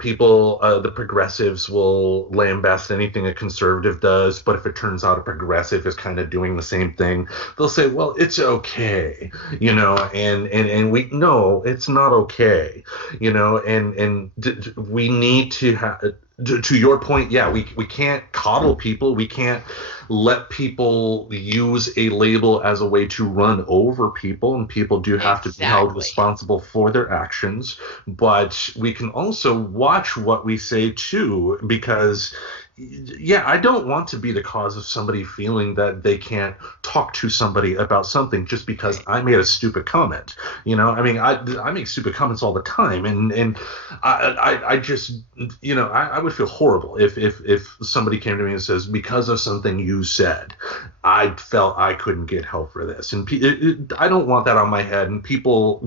people, the progressives will lambast anything a conservative does, but if it turns out a progressive is kind of doing the same thing, they'll say, well, it's okay, and we, no, it's not okay, we need to have, to your point, yeah, we can't coddle people. We can't let people use a label as a way to run over people, and people do have to be held responsible for their actions. But we can also watch what we say too, because yeah, I don't want to be the cause of somebody feeling that they can't talk to somebody about something just because I made a stupid comment. I mean, I make stupid comments all the time, and I just, I would feel horrible if somebody came to me and says, because of something you said, I felt I couldn't get help for this, and I don't want that on my head. And people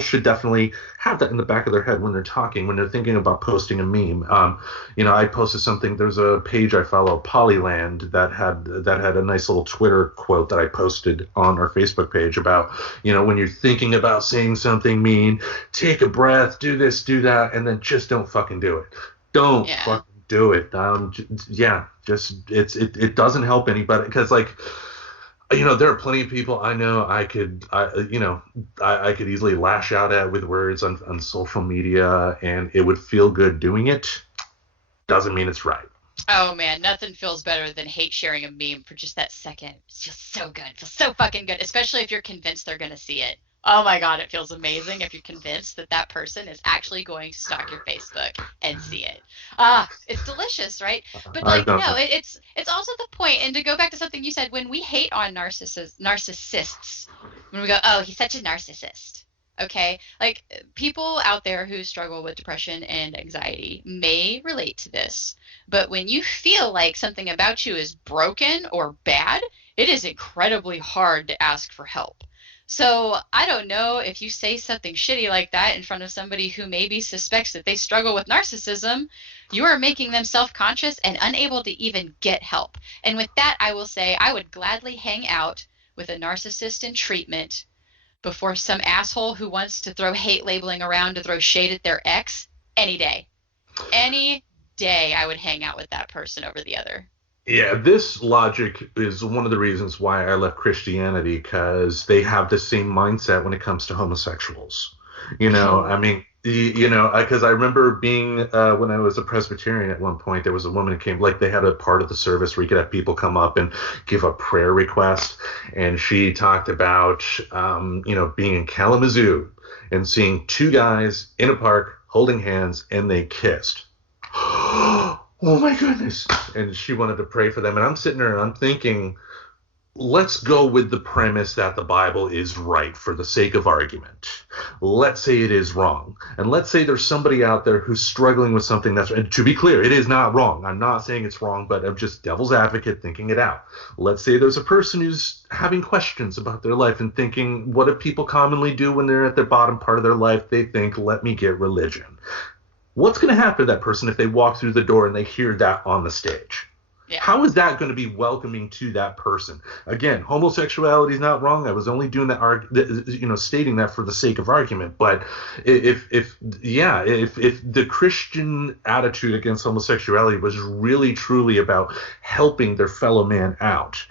should definitely have that in the back of their head when they're talking, when they're thinking about posting a meme. I posted something. There's a page I follow, Polyland, that had a nice little Twitter quote that I posted on our Facebook page about, when you're thinking about saying something mean, take a breath, do this, do that, and then just don't fucking do it. Don't fucking do it. It doesn't help anybody, because there are plenty of people I know I could easily lash out at with words on social media, and it would feel good doing it. Doesn't mean it's right. Oh man, nothing feels better than hate sharing a meme for just that second. It feels so good. It feels so fucking good, especially if you're convinced they're going to see it. Oh my God, it feels amazing if you're convinced that that person is actually going to stalk your Facebook and see it. It's delicious, right? But it's also the point. And to go back to something you said, when we hate on narcissists, when we go, oh, he's such a narcissist. Okay, like people out there who struggle with depression and anxiety may relate to this, but when you feel like something about you is broken or bad, it is incredibly hard to ask for help. So I don't know if you say something shitty like that in front of somebody who maybe suspects that they struggle with narcissism, you are making them self-conscious and unable to even get help. And with that, I will say I would gladly hang out with a narcissist in treatment before some asshole who wants to throw hate labeling around to throw shade at their ex any day. Any day I would hang out with that person over the other. Yeah, this logic is one of the reasons why I left Christianity, because they have the same mindset when it comes to homosexuals. I mean, because I remember being, when I was a Presbyterian at one point, there was a woman who came, like they had a part of the service where you could have people come up and give a prayer request. And she talked about, being in Kalamazoo and seeing two guys in a park holding hands and they kissed. Oh my goodness. And she wanted to pray for them. And I'm sitting there and I'm thinking, let's go with the premise that the Bible is right for the sake of argument. Let's say it is wrong. And let's say there's somebody out there who's struggling with something that's, and to be clear, it is not wrong. I'm not saying it's wrong, but I'm just devil's advocate thinking it out. Let's say there's a person who's having questions about their life and thinking, what do people commonly do when they're at the bottom part of their life? They think, let me get religion. What's going to happen to that person if they walk through the door and they hear that on the stage? Yeah. How is that going to be welcoming to that person? Again, homosexuality is not wrong. I was only doing that, stating that for the sake of argument. But if the Christian attitude against homosexuality was really truly about helping their fellow man out,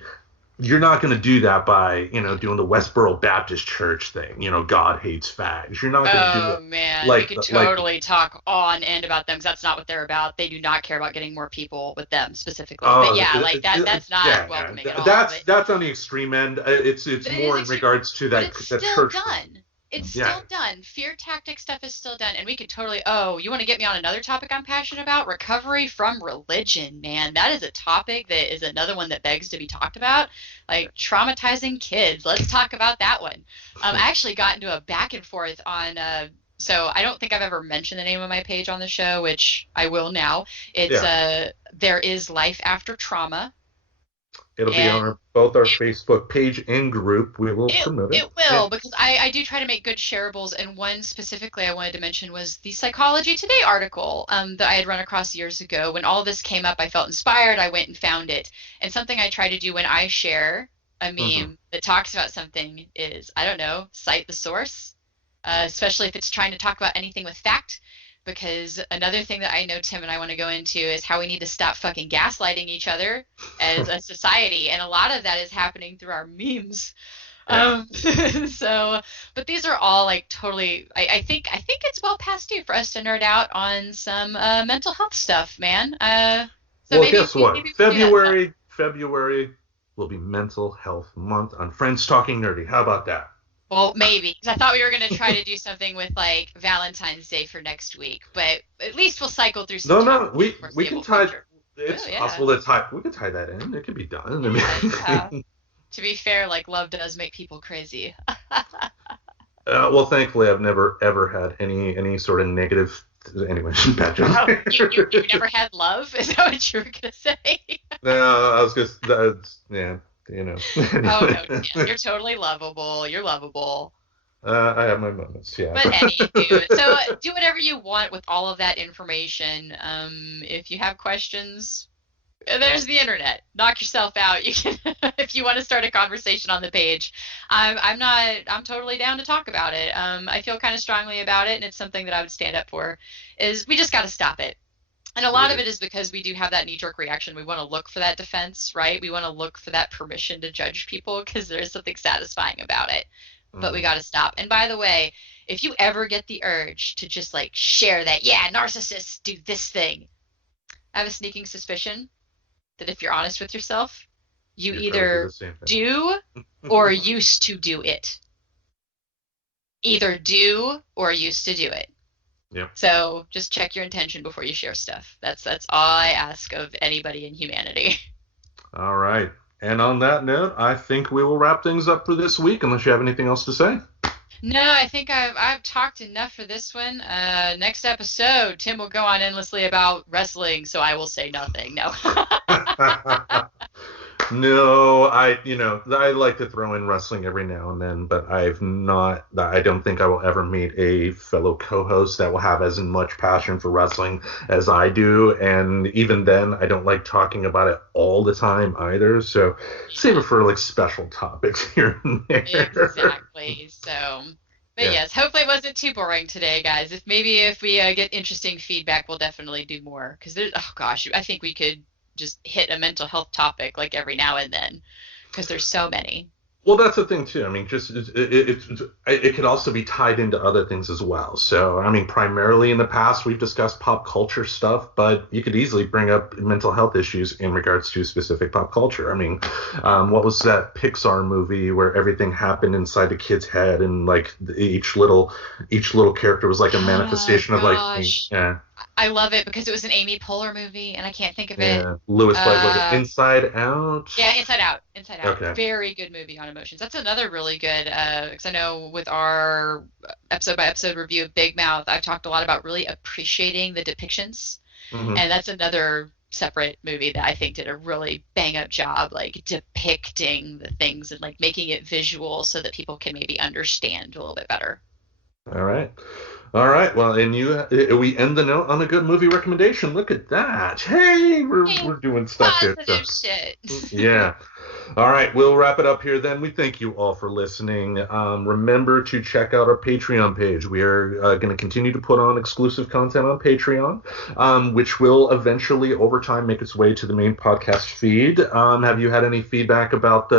you're not going to do that by, doing the Westboro Baptist Church thing. God hates fags. You're not going to do Oh it man, we like could like totally talk on end about them because that's not what they're about. They do not care about getting more people with them specifically. But oh yeah, like that's not yeah, welcoming at all. that's on the extreme end. It's But it is more in extreme. regards to But that it's that still church thing. done. It's Yeah. still done. Fear tactic stuff is still done. And we could totally, oh, you want to get me on another topic I'm passionate about? Recovery from religion, man. That is a topic that is another one that begs to be talked about. Like traumatizing kids. Let's talk about that one. I actually got into a back and forth on, so I don't think I've ever mentioned the name of my page on the show, which I will now. It's Yeah. There is Life After Trauma. It'll be And on both our Facebook page and group. We will promote it. it will, because I do try to make good shareables, and one specifically I wanted to mention was the Psychology Today article that I had run across years ago. When all this came up, I felt inspired. I went and found it. And something I try to do when I share a Mm-hmm. meme that talks about something is, I don't know, cite the source, especially if it's trying to talk about anything with fact. Because another thing that I know Tim and I want to go into is how we need to stop fucking gaslighting each other as a society. And a lot of that is happening through our memes. Yeah. So, but these are all like totally. I think it's well past due for us to nerd out on some mental health stuff, man. So Well, guess what? maybe we can do that stuff. February will be Mental Health Month on Friends Talking Nerdy. How about that? Well, maybe, because I thought we were gonna try to do something with like Valentine's Day for next week, but at least we'll cycle through some No, topics in the we can foreseeable tie. future. It's Oh yeah, possible to tie. We can tie that in. It could be done. I yeah, yeah. mean, To be fair, like love does make people crazy. well, thankfully, I've never ever had any sort of negative. Anyway, bad joke. Oh, you never had love? Is that what you were gonna say? No, I was just that's yeah, you know. Oh no, Anyway. Tim, you're totally lovable. You're lovable. I have my moments, yeah. But anywho, so do whatever you want with all of that information. If you have questions, there's the internet. Knock yourself out. You can, if you want to start a conversation on the page. I'm totally down to talk about it. I feel kind of strongly about it, and it's something that I would stand up for. Is we just got to stop it. And a lot of it is because we do have that knee-jerk reaction. We want to look for that defense, right? We want to look for that permission to judge people because there's something satisfying about it. But we got to stop. And by the way, if you ever get the urge to just like share that, yeah, narcissists do this thing, I have a sneaking suspicion that if you're honest with yourself, you You're probably do either the same thing. do or used to do it. Either do or used to do it. Yep. So just check your intention before you share stuff. That's all I ask of anybody in humanity. All right. And on that note, I think we will wrap things up for this week, unless you have anything else to say. No, I think I've talked enough for this one. Next episode, Tim will go on endlessly about wrestling, so I will say nothing. No. No, I like to throw in wrestling every now and then, but I don't think I will ever meet a fellow co-host that will have as much passion for wrestling as I do. And even then, I don't like talking about it all the time either. So save it for like special topics here and there. Exactly. So, but Yeah. yes, hopefully it wasn't too boring today, guys. If we get interesting feedback, we'll definitely do more. Because oh gosh, I think we could just hit a mental health topic like every now and then, because there's so many. Well, that's the thing too. I mean, just it could also be tied into other things as well. So, I mean, primarily in the past we've discussed pop culture stuff, but you could easily bring up mental health issues in regards to specific pop culture. I mean, what was that Pixar movie where everything happened inside the kid's head, and like each little character was like a manifestation of like, Gosh. yeah, I love it because it was an Amy Poehler movie, and I can't think of it. yeah. Lewis, like, was it Inside Out? Yeah, Inside Out. Inside Out. Okay. Very good movie on emotions. That's another really good, because I know with our episode by episode review of Big Mouth, I've talked a lot about really appreciating the depictions. Mhm. And that's another separate movie that I think did a really bang up job, like depicting the things and like making it visual so that people can maybe understand a little bit better. All right. All right. Well, and we end the note on a good movie recommendation. Look at that. Hey, we're doing stuff here. Positive shit. Yeah. All right, we'll wrap it up here then. We thank you all for listening. Remember to check out our Patreon page. We are going to continue to put on exclusive content on Patreon, which will eventually, over time, make its way to the main podcast feed. Have you had any feedback about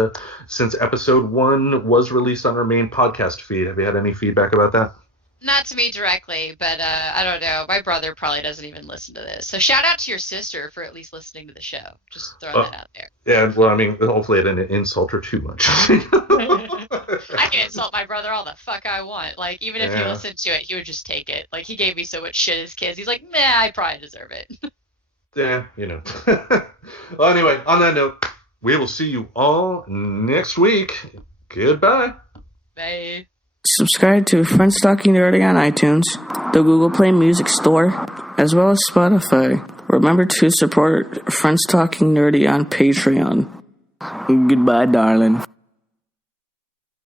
since episode 1 was released on our main podcast feed? Have you had any feedback about that? Not to me directly, but I don't know. My brother probably doesn't even listen to this. So shout out to your sister for at least listening to the show. Just throwing that out there. Yeah, well, I mean, hopefully I didn't insult her too much. I can insult my brother all the fuck I want. Like, even if he listened to it, he would just take it. Like, he gave me so much shit as kids. He's like, nah, I probably deserve it. Yeah, you know. Well, anyway, on that note, we will see you all next week. Goodbye. Bye. Subscribe to Friends Talking Nerdy on iTunes, the Google Play Music Store, as well as Spotify. Remember to support Friends Talking Nerdy on Patreon. Goodbye, darling.